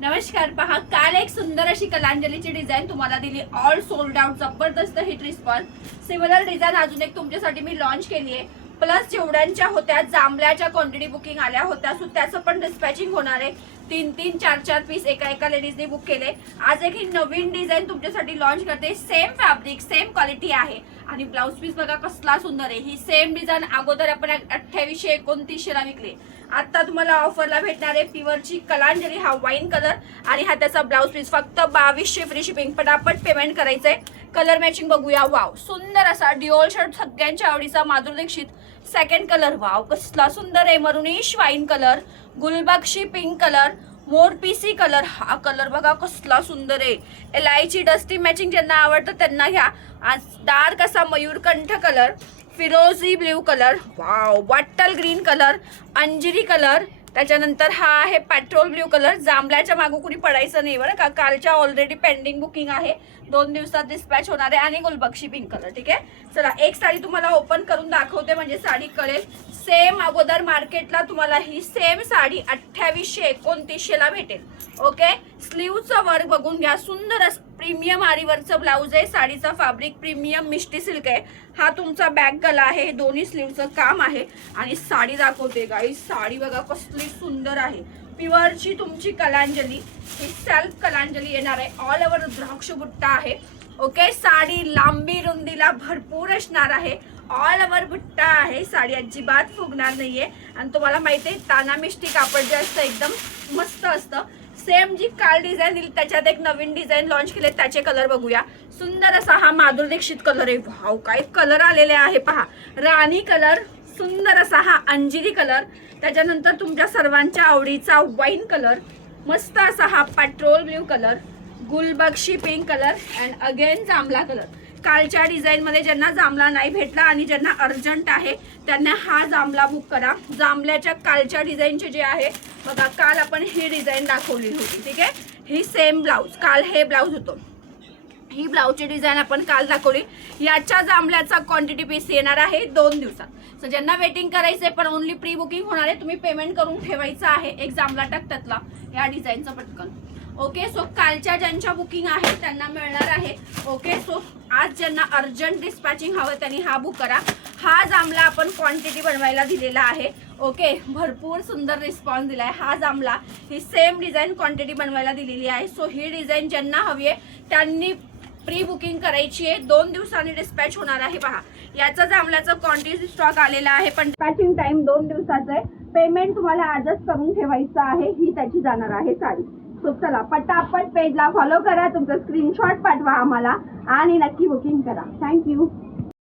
नमस्कार। पहा, काल एक सुंदर अशी कलांजलीची डिझाईन तुम्हाला दिली, ऑल सोल्ड आउट, जबरदस्त हिट रिस्पॉन्स। सिमिलर डिझाईन अजून एक तुमच्यासाठी मी लॉन्च केली आहे। प्लस जेवढ्यांच्या होत्या जांभळ्याच्या क्वांटिटी बुकिंग आल्या होत्या, सो त्याचं पण डिस्पॅचिंग होणार आहे। 3-3, 4-4 पीस एका लेडीजने बुक केले। आज एक ही नवीन डिझाईन तुमच्यासाठी लॉन्च करते। सेम फॅब्रिक, सेम क्वालिटी आहे आणि ब्लाउज पीस बघा कसला सुंदर आहे। ही सेम डिझाईन अगोदर आपण 2829 ला विकली, आता तुम्हाला ऑफरला भेटणार आहे प्युअरची कलांजली। हा वाईन कलर आणि हा त्याचा ब्लाउज पीस, फक्त 2200 फ्री शिपिंग। पटापट पेमेंट करायचंय। कलर मॅचिंग बघूया। वाव, सुंदर असा डिओल शर्ट, सगळ्यांच्या आवडीचा Madhuri Dixit second colour. Wow, कसला सुंदर आहे। मरुनिश वाईन कलर, गुलबक्षी पिंक कलर, मोरपीसी कलर। हा कलर बघा कसला सुंदर आहे। इलायची डस्टी मॅचिंग ज्यांना आवडतं त्यांना घ्या। आज डार्क असा मयूरकंठ कलर, फिरोजी blue colour, wow, bottle green colour, अंजिरी कलर, त्याच्यानंतर हा आहे पेट्रोल ब्ल्यू कलर। जांभळ्याच्या मागो कुणी पडायचं नाही बरं का, कालच्या ऑलरेडी पेंडिंग बुकिंग आहे, 2 दिवसात डिस्पॅच होणार आहे। आणि गुलबक्षी पिंक कलर। ठीक आहे, चला एक साडी तुम्हाला ओपन करून दाखवते म्हणजे साडी कळेल। सेम अगोदर मार्केटला तुम्हाला ही सेम साडी 2829 ला भेटेल। ओके, स्लीवचं वर्क बघून घ्या, सुंदर असं प्रीमियम आरीवरचं ब्लाउज आहे। साडीचा फॅब्रिक प्रीमियम मिष्टी सिल्क आहे। हा तुमचा बॅक गला आहे, हे दोन्ही स्लीवचं काम आहे। आणि साडी दाखवते गाईस, साडी बघा कसली सुंदर आहे। प्युअरची तुमची कलांजली, ही सेल्फ कलांजली येणार आहे। ऑल ओव्हर द्राक्ष बुट्टा आहे। ओके, साडी लांबी रुंदीला भरपूर असणार आहे। ऑल ओव्हर बुट्टा आहे। साडी अजिबात फुगणार नाहीये आणि तुम्हाला माहिती आहे ताना मिष्टी कापड जे असतं एकदम मस्त असतं। सेम जी काल डिझाईन दिली त्याच्यात एक नवीन डिझाईन लॉन्च केले, त्याचे कलर बघूया। सुंदर असा हा माधुरी दीक्षित कलर आहे। वाव, काय कलर आलेले आहे पहा। राणी कलर, सुंदर असा हा अंजिरी कलर, त्याच्यानंतर तुमच्या सर्वांच्या आवडीचा वाईन कलर, मस्त असा हा पेट्रोल ब्ल्यू कलर, गुलबक्षी पिंक कलर अँड अगेन जांभळा कलर। कालच्या डिझाईन मध्ये ज्यांना जांभळा नाही भेटला आणि ज्यांना अर्जंट आहे त्यांना हा जांभळा बुक करा। जांभळ्याच्या कालच्या डिझाईनचे जे आहे बघा, काल आपण ही डिझाईन दाखवली होती। ठीक आहे, ही सेम ब्लाउज, काल हे ब्लाउज होतं, ही ब्लाउजची डिझाईन आपण काल दाखवली। याच्या जांभळ्याचा क्वांटिटी पीस येणार आहे 2 दिवसात। सो ज्यांना वेटिंग करायचंय पण ओनली प्री बुकिंग होणार आहे, तुम्ही पेमेंट करून ठेवायचं आहे। एक जांभळा टाकतातला या डिझाईनचा पटकन। ओके, सो कालच्या ज्यांच्या बुकिंग आहे त्यांना मिळणार आहे। ओके, सो आज ज्यांना अर्जंट डिस्पॅचिंग हवं त्यांनी हा बुक करा। हा जांभळा आपण क्वांटिटी बनवायला दिलेला आहे। ओके, भरपूर सुंदर रिस्पॉन्स दिलाय। हा जांभळा ही सेम डिझाईन क्वांटिटी बनवायला दिलेली आहे। सो ही डिझाईन ज्यांना हवी आहे त्यांनी प्री बुकिंग करायची आहे, 2 दिवसांनी डिस्पॅच होणार आहे। पहा, याचा जांभळ्याचा क्वांटिटी स्टॉक आलेला आहे पण डिस्पॅचिंग टाइम 2 दिवसाचा आहे। पेमेंट तुम्हाला आजच करून ठेवायचं आहे। ही त्याची जाणार आहे साडी। सो चला पटापट पेजला फॉलो करा, तुमचा स्क्रीनशॉट पाठवा आम्हाला आणि नक्की बुकिंग करा। थँक्यू।